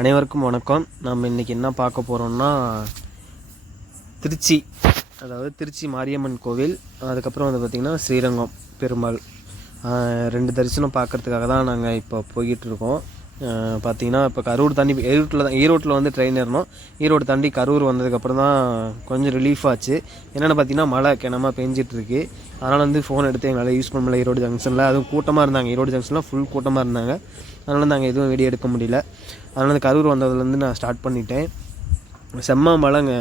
அனைவருக்கும் வணக்கம். நம்ம இன்றைக்கி என்ன பார்க்க போகிறோம்னா திருச்சி, அதாவது திருச்சி மாரியம்மன் கோவில், அதுக்கப்புறம் வந்து பார்த்திங்கன்னா ஸ்ரீரங்கம் பெருமாள், ரெண்டு தரிசனம் பார்க்குறதுக்காக தான் நாங்கள் இப்போ போய்கிட்டுருக்கோம். பார்த்திங்கன்னா இப்போ கரூர் தாண்டி ஈரோட்டில் வந்து ட்ரெயின் ஏறணும். ஈரோடு தாண்டி கரூர் வந்ததுக்கப்புறம் தான் கொஞ்சம் ரிலீஃப் ஆச்சு. என்னென்னு பார்த்திங்கன்னா மழை கிணமாக பெஞ்சிட்ருக்கு. அதனால் வந்து ஃபோன் எடுத்து எங்களால் யூஸ் பண்ண முடியல. ஈரோடு ஜங்ஷனில் அதுவும் கூட்டமாக இருந்தாங்க. ஈரோடு ஜங்ஷனில் ஃபுல் கூட்டமாக இருந்தாங்க. அதனால் நாங்கள் எதுவும் வீடியோ எடுக்க முடியல. அதனால் கரூர் வந்ததுலேருந்து நான் ஸ்டார்ட் பண்ணிட்டேன். செம்ம மழைங்க.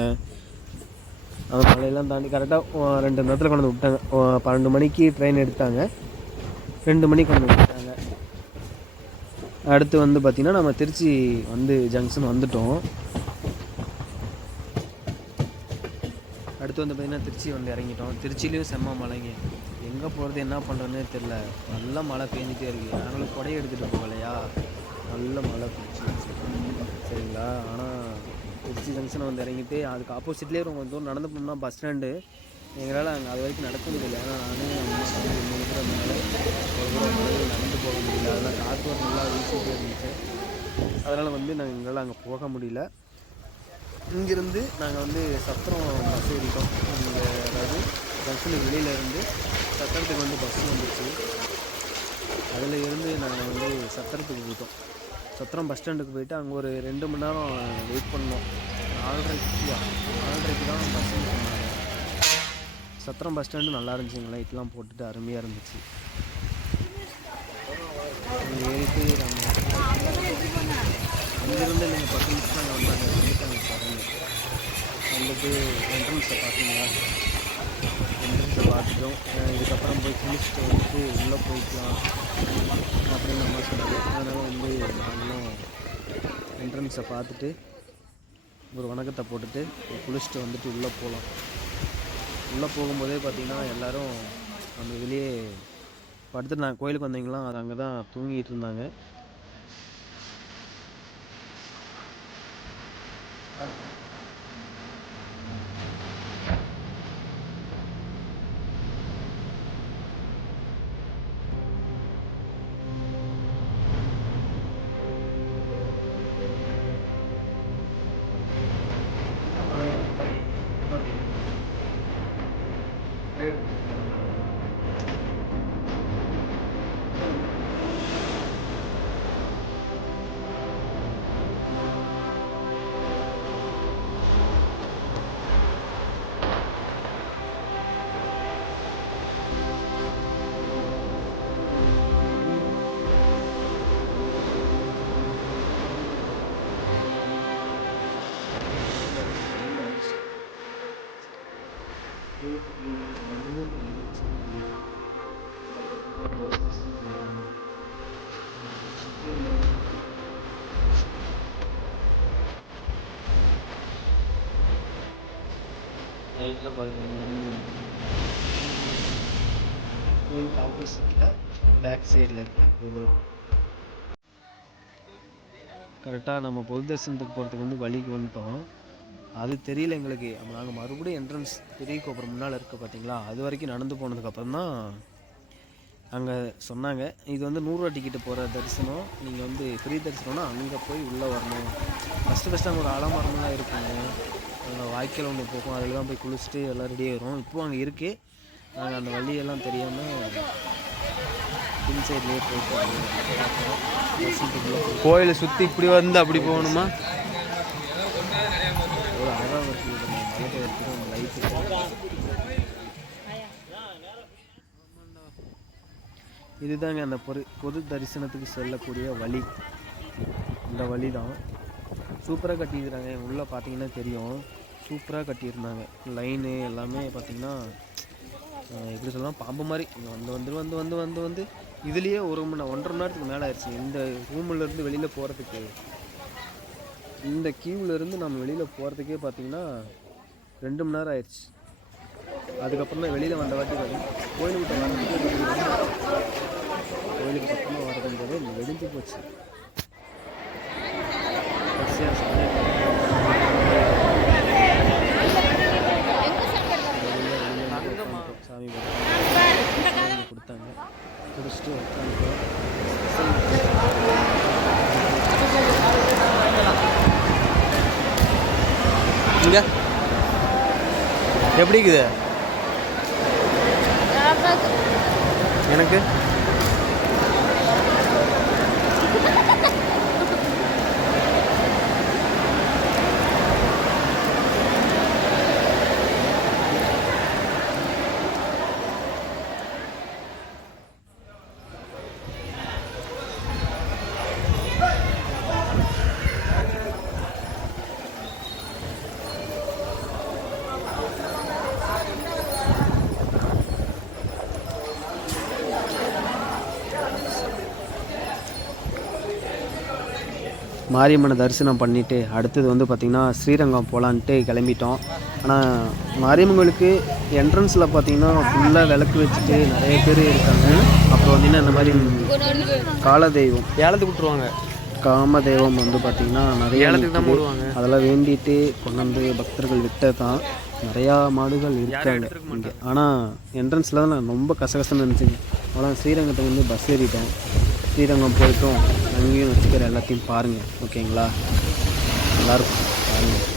அந்த மழையெல்லாம் தாண்டி கரெக்டாக 2 நேரத்தில் கொண்டு வந்து விட்டாங்க. 12 மணிக்கு ட்ரெயின் எடுத்தாங்க, 2 மணிக்கு கொண்டு வந்து விட்டாங்க. அடுத்து வந்து பார்த்திங்கன்னா நம்ம திருச்சி வந்து ஜங்ஷன் வந்துட்டோம். அடுத்து வந்து பார்த்திங்கன்னா திருச்சி வந்து இறங்கிட்டோம். திருச்சியிலையும் செம்ம மழைங்க. எங்கே போகிறது என்ன பண்ணுறதுனே தெரில. நல்லா மழை பெஞ்சிட்டே இருக்குது. நாங்களும் கொடையை எடுத்துகிட்டு போகலையா, நல்ல மழை பிடிச்சி சரிங்களா. ஆனால் திருச்சி ஜங்ஷனை வந்து இறங்கிட்டு அதுக்கு ஆப்போசிட்லேயே ரொம்ப தூரம் நடந்து போனோம்னா பஸ் ஸ்டாண்டு. எங்களால் அங்கே அது வரைக்கும் நடக்க முடியல. ஏன்னா நானே இருக்கிறதுனால நடந்து போக முடியல. அதெல்லாம் காற்று ஒரு நல்லா வீசிட்டே இருந்துச்சு. அதனால் வந்து நாங்கள் எங்களால் அங்கே போக முடியல. இங்கேருந்து நாங்கள் வந்து சத்திரம் பஸ் ஏறிட்டோம். இங்கே அதாவது ஜங்ஷனுக்கு வெளியிலேருந்து சத்திரத்துக்கு வந்து பஸ் வந்துச்சு. அதில் இருந்து நாங்கள் வந்து சத்திரத்துக்கு போயிட்டோம். சத்திரம் பஸ் ஸ்டாண்டுக்கு போயிட்டு அங்கே ஒரு 2 மணி நேரம் வெயிட் பண்ணோம். 4:30க்கு தான் பஸ்ஸுன்னு சொன்னாங்க. சத்திரம் பஸ் ஸ்டாண்டு நல்லா இருந்துச்சுங்க. லைட்லாம் போட்டுட்டு அருமையாக இருந்துச்சு. ஏறிட்டு அங்கேருந்து நீங்கள் 10 நிமிஷம் நாங்கள் வந்துட்டாங்க பாருங்க. வந்துட்டு என்ட்ரன்ஸை பார்த்தீங்களா, என்ட்ரன்ஸை பார்த்துட்டோம். இதுக்கப்புறம் போய் குளிச்சுட்டு வந்துட்டு உள்ளே போய்க்கலாம் அப்படின்னு நம்ம சொன்னாங்க. அதனால் வந்து நாங்களும் என்ட்ரன்ஸை பார்த்துட்டு ஒரு வணக்கத்தை போட்டுட்டு குளிச்சுட்டு வந்துட்டு உள்ளே போகலாம். உள்ளே போகும்போதே பார்த்திங்கன்னா எல்லோரும் அந்த வெளியே படுத்துட்டு நாங்கள் கோயிலுக்கு வந்தீங்களாம் அது அங்கே தான் தூங்கிட்டு இருந்தாங்க. ஆப்போசிட்டில் பேக் சைடில் இருக்குது. கரெக்டாக நம்ம பொது தரிசனத்துக்கு போகிறதுக்கு வந்து வழிக்கு வந்துட்டோம். அது தெரியல எங்களுக்கு. நாங்கள் மறுபடியும் என்ட்ரன்ஸ் பெரிய கோபுரம் முன்னால் இருக்க பார்த்தீங்களா, அது வரைக்கும் நடந்து போனதுக்கப்புறம் தான் அங்கே சொன்னாங்க இது வந்து 100 ரூபா டிக்கெட்டு போகிற தரிசனம், நீங்கள் வந்து ஃப்ரீ தரிசனம்னா அங்கே போய் உள்ளே வரணும். ஃபஸ்ட்டு அங்கே ஒரு ஆலமரம்லாம் இருக்குங்க, அங்கே வாய்க்கால் ஒன்று போகும், அதில் தான் போய் குளிச்சுட்டு எல்லாம் ரெடி ஆகிரும். இப்போது அங்கே இருக்குது. நாங்கள் அந்த வழியெல்லாம் தெரியாமல் பின் சைட்லேயே போயிட்டு கோயிலை சுற்றி இப்படி வந்து அப்படி போகணுமா? ஒரு அழகாக இருக்குது. மலை எடுத்துகிட்டு லைட்டு இதுதாங்க அந்த பொது தரிசனத்துக்கு செல்லக்கூடிய வழி. இந்த வழி தான் சூப்பராக கட்டியிருக்கிறாங்க. உள்ளே பார்த்தீங்கன்னா தெரியும், சூப்பராக கட்டியிருந்தாங்க. லைனு எல்லாமே பார்த்திங்கன்னா எப்படி சொல்லலாம், பாம்பு மாதிரி இங்கே வந்து இதுலேயே 1.5 மணி நேரத்துக்கு மேலே ஆயிடுச்சு. இந்த ரூம்லேருந்து வெளியில் போகிறதுக்கு, இந்த கியூவிலேருந்து நம்ம வெளியில் போகிறதுக்கே பார்த்திங்கன்னா 2 மணி நேரம் ஆயிடுச்சு. அதுக்கப்புறம் தான் வெளியில் வந்த வாட்டி கோயிலுக்கிட்ட கோயிலுக்கு பக்கமாக வரதுன்றது வெடிஞ்சு போச்சு. சாமி கொடுத்தாங்க, குடிச்சிட்டு உட்காந்துட்டோம். இங்கே எப்படி இருக்குது எனக்கு? மாரியம்மனை தரிசனம் பண்ணிவிட்டு அடுத்தது வந்து பார்த்திங்கன்னா ஸ்ரீரங்கம் போகலான்ட்டு கிளம்பிட்டோம். ஆனால் மாரியம்மன் கோயிலுக்கு என்ட்ரன்ஸில் பார்த்திங்கன்னா ஃபுல்லாக விளக்கு வச்சுட்டு நிறைய பேர் இருக்காங்க. அப்புறம் பார்த்திங்கன்னா இந்த மாதிரி காலதெய்வம் ஏலத்துக்கு விட்டுருவாங்க. காமதெய்வம் வந்து பார்த்திங்கன்னா நிறைய ஏலத்துக்கு தான் போடுவாங்க. அதெல்லாம் வேண்டிட்டு கொண்டு வந்து பக்தர்கள் விட்ட தான் நிறையா மாடுகள் இருக்காங்க இங்கே. ஆனால் என்ட்ரன்ஸில் தான் நான் ரொம்ப கசகசன்னு இருந்துச்சுங்க. அவ்வளோ ஸ்ரீரங்கத்துக்கு வந்து பஸ் ஏறிட்டேன். ஸ்ரீரங்கம் போய்ட்டும் அங்கேயும் வச்சுக்கிற எல்லாத்தையும் பாருங்கள், ஓகேங்களா? நல்லாயிருக்கும் பாருங்கள்.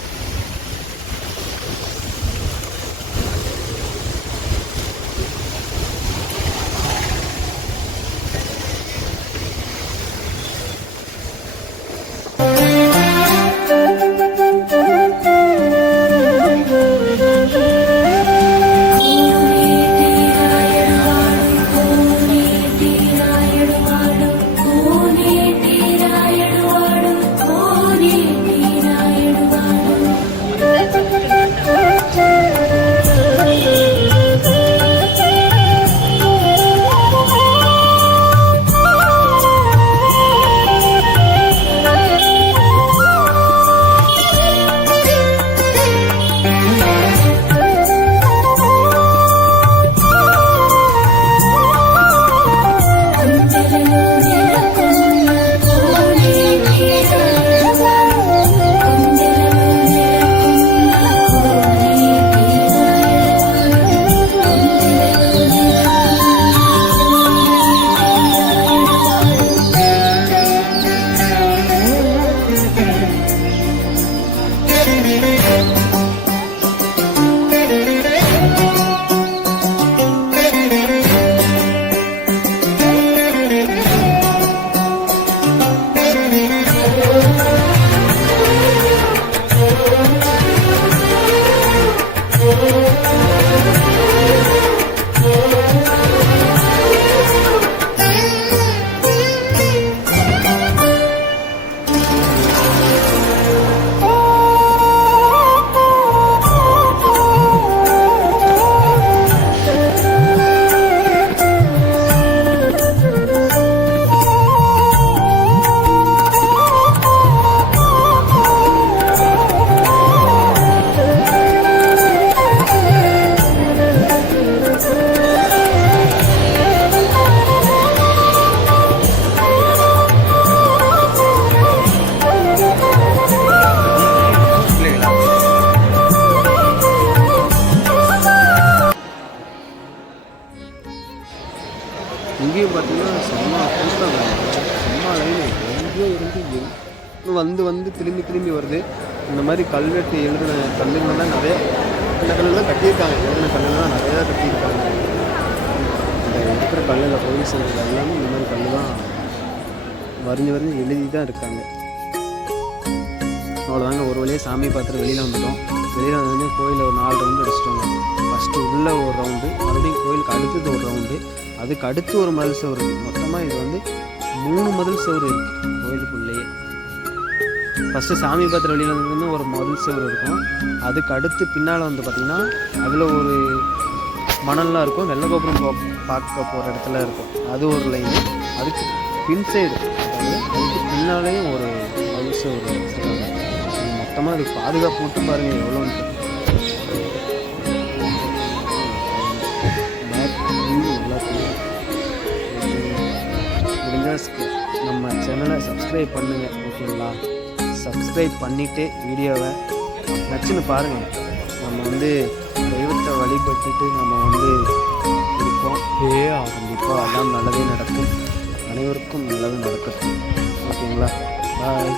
இங்கேயும் பார்த்தீங்கன்னா செம்ம கூட்டம், செம்ம லைனு எங்கேயோ இருந்து வந்து திரும்பி வருது. இந்த மாதிரி கல்வெட்டு எழுதின கல்லுங்கள்லாம் நிறைய இந்த கல்லுலாம் கட்டியிருக்காங்க. எழுதின கல்லுலாம் நிறையா கட்டியிருக்காங்க. இந்த இருக்கிற கல்லில் கோயில் செய்கிறது எல்லாமே இந்த மாதிரி கல் தான் வரைஞ்சி எழுதி தான் இருக்காங்க. அவ்வளோதாங்க, ஒரு வழியாக சாமி பார்த்துட்டு வெளியில் வந்துட்டோம். வெளியில் வந்து கோயிலில் ஒரு 4 ரவுண்டு அடிச்சிட்டோங்க. ஃபஸ்ட்டு உள்ளே ஒரு ரவுண்டு, மறுபடியும் கோயிலுக்கு அடுத்தது ஒரு ரவுண்டு, அதுக்கு அடுத்து ஒரு மதில் சவுறு இருக்குது. மொத்தமாக இது வந்து 3 மதில் சவுறு இருக்குது கோயிலுக்குள்ளேயே. ஃபஸ்ட்டு சாமி பார்த்துட்டு வெளியில் வந்து ஒரு மதில் சவுறு இருக்கும். அதுக்கு அடுத்து பின்னால் வந்து பார்த்திங்கன்னா அதில் ஒரு மணல்லாம் இருக்கும். வெள்ளகோபுரம் பார்க்க போகிற இடத்துல இருக்கும், அது ஒரு லைனு. அதுக்கு பின் சைடு, அதாவது அதுக்கு பின்னாலேயும் ஒரு மதில் சவுறு வச்சுருக்காங்க. மொத்தமாக அதுக்கு பாதுகாப்பு மட்டும் பாருங்கள் எவ்வளோன்ட்டு. முடிஞ்சால் நம்ம சேனலை சப்ஸ்கிரைப் பண்ணுங்கள், ஓகேங்களா? சப்ஸ்கிரைப் பண்ணிவிட்டு வீடியோவை நச்சுன்னு பாருங்கள். நம்ம வந்து தெய்வத்தை வழிபட்டுட்டு நம்ம வந்து இருக்கோம். கண்டிப்பாக அதான் நல்லதே நடக்கும். அனைவருக்கும் நல்லது நடக்கட்டும், ஓகேங்களா? பாய்.